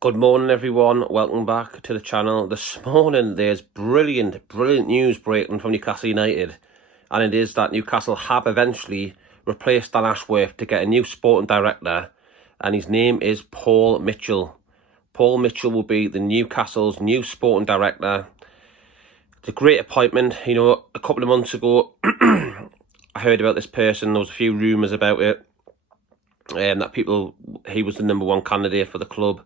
Good morning, everyone. Welcome back to the channel. This morning, there's brilliant news breaking from Newcastle United, and it is that Newcastle have eventually replaced Dan Ashworth to get a new sporting director, and his name is Paul Mitchell. Paul Mitchell will be the Newcastle's new sporting director. It's a great appointment. You know, a couple of months ago, I heard about this person. There was a few rumours about it, that he was the #1 candidate for the club.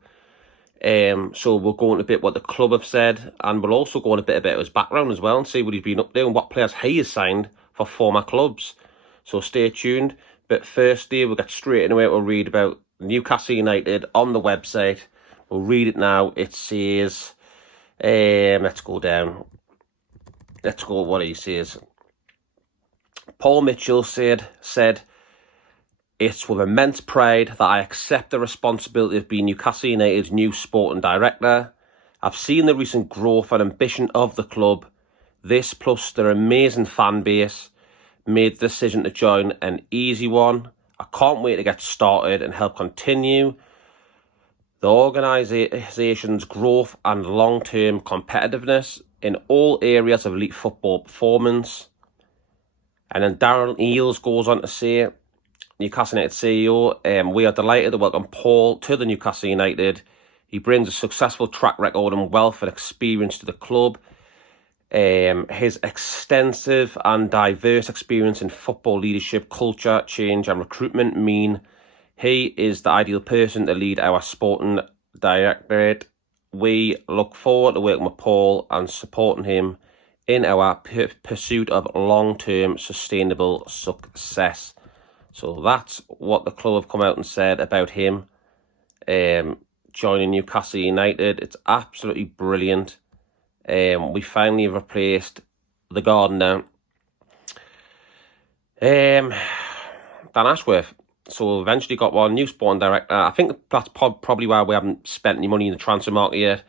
So we'll go into a bit what the club have said, and we'll also go into a bit about his background as well and see what he's been up to and what players he has signed for former clubs. So stay tuned. But firstly, we'll get straight into it. We'll read about Newcastle United on the website. We'll read it now. It says, let's go down. Let's go what he says. Paul Mitchell said, "It's with immense pride that I accept the responsibility of being Newcastle United's new sporting director. I've seen the recent growth and ambition of the club. This, plus their amazing fan base, made the decision to join an easy one. I can't wait to get started and help continue the organisation's growth and long-term competitiveness in all areas of elite football performance." And then Darren Eales goes on to say, Newcastle United CEO, "We are delighted to welcome Paul to the Newcastle United. He brings a successful track record and wealth of experience to the club. His extensive and diverse experience in football leadership, culture, change and recruitment mean he is the ideal person to lead our sporting directorate. We look forward to working with Paul and supporting him in our pursuit of long-term sustainable success." So that's what the club have come out and said about him joining Newcastle United. It's absolutely brilliant. We finally have replaced the gardener, Dan Ashworth. So eventually got one new sporting director. I think that's probably why we haven't spent any money in the transfer market yet.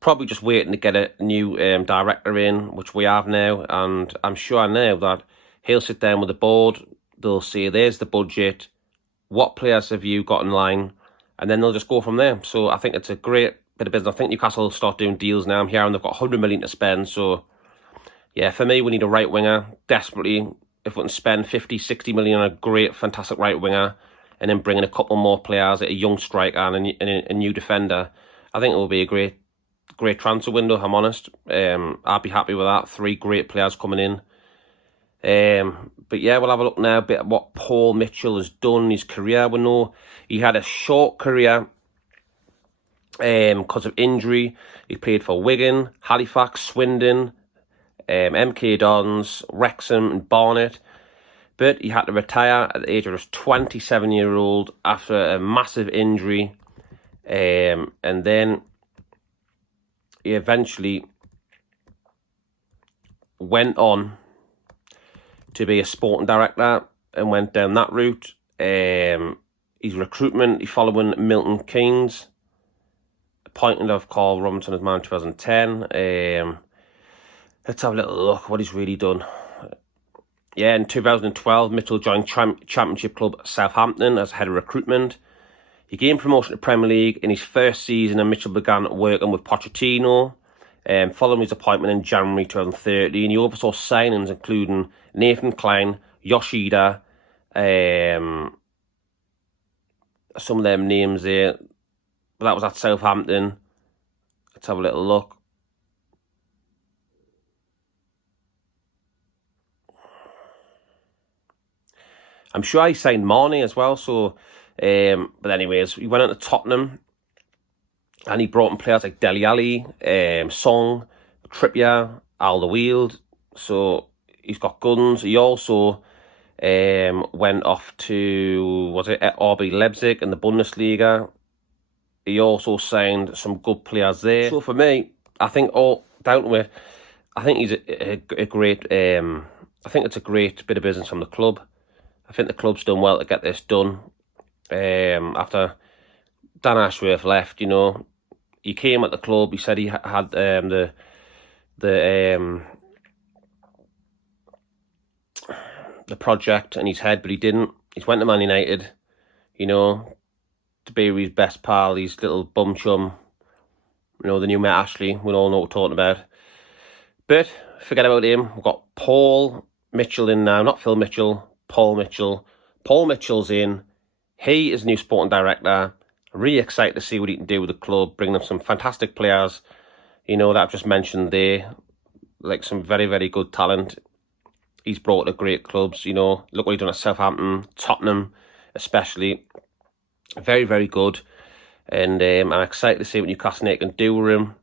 Probably just waiting to get a new director in, which we have now. And I'm sure now that he'll sit down with the board. They'll say, there's the budget. What players have you got in line? And then they'll just go from there. So I think it's a great bit of business. I think Newcastle will start doing deals now. I'm hearing they've got 100 million to spend. So, yeah, for me, we need a right winger desperately. If we can spend 50, 60 million on a great, fantastic right winger, and then bring in a couple more players, a young striker and a new defender, I think it will be a great transfer window, if I'm honest. I'd be happy with that. 3 great players coming in. But yeah, we'll have a look now a bit at what Paul Mitchell has done in his career. We know he had a short career because of injury. He played for Wigan, Halifax, Swindon, MK Dons, Wrexham and Barnet. But he had to retire at the age of 27-year-old after a massive injury. And then he eventually went on to be a sporting director and went down that route. His recruitment, he following Milton Keynes, appointment of Carl Robinson as man in 2010. Let's have a little look what he's really done. Yeah, in 2012, Mitchell joined Championship club Southampton as head of recruitment. He gained promotion to Premier League in his first season, and Mitchell began working with Pochettino. Following his appointment in January 2013, he oversaw signings including Nathan Klein, Yoshida, some of them names there. But that was at Southampton. Let's have a little look. I'm sure he signed Marnie as well. So, but anyways, he went on to Tottenham. And he brought in players like Dele Alli, Song, Trippier, Alderweireld. So he's got guns. He also went off to, was it RB Leipzig in the Bundesliga. He also signed some good players there. So for me, I think all down to it, I think he's a great, I think it's a great bit of business from the club. I think the club's done well to get this done. After Dan Ashworth left, you know, he came at the club. He said he had the project in his head, but he didn't. He's went to Man United, you know. Bailey's best pal, his little bum chum. You know, the new mate Ashley. We all know what we're talking about. But forget about him. We've got Paul Mitchell in now. Not Phil Mitchell. Paul Mitchell. Paul Mitchell's in. He is the new sporting director. Really excited to see what he can do with the club. Bring them some fantastic players, you know, that I've just mentioned there. Like some very, very good talent. He's brought to great clubs, you know. Look what he's done at Southampton, Tottenham especially. Very, very good. And I'm excited to see what Newcastle United can do with him.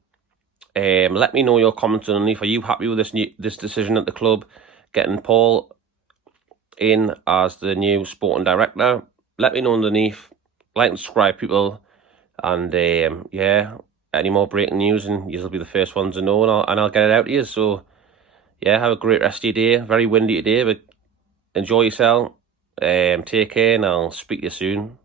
Let me know your comments underneath. Are you happy with this decision at the club, getting Paul in as the new sporting director? Let me know underneath. Like and subscribe, people. And yeah, any more breaking news, and you'll be the first ones to know, and I'll get it out to you. So yeah, have a great rest of your day. Very windy today, but enjoy yourself. Take care, and I'll speak to you soon.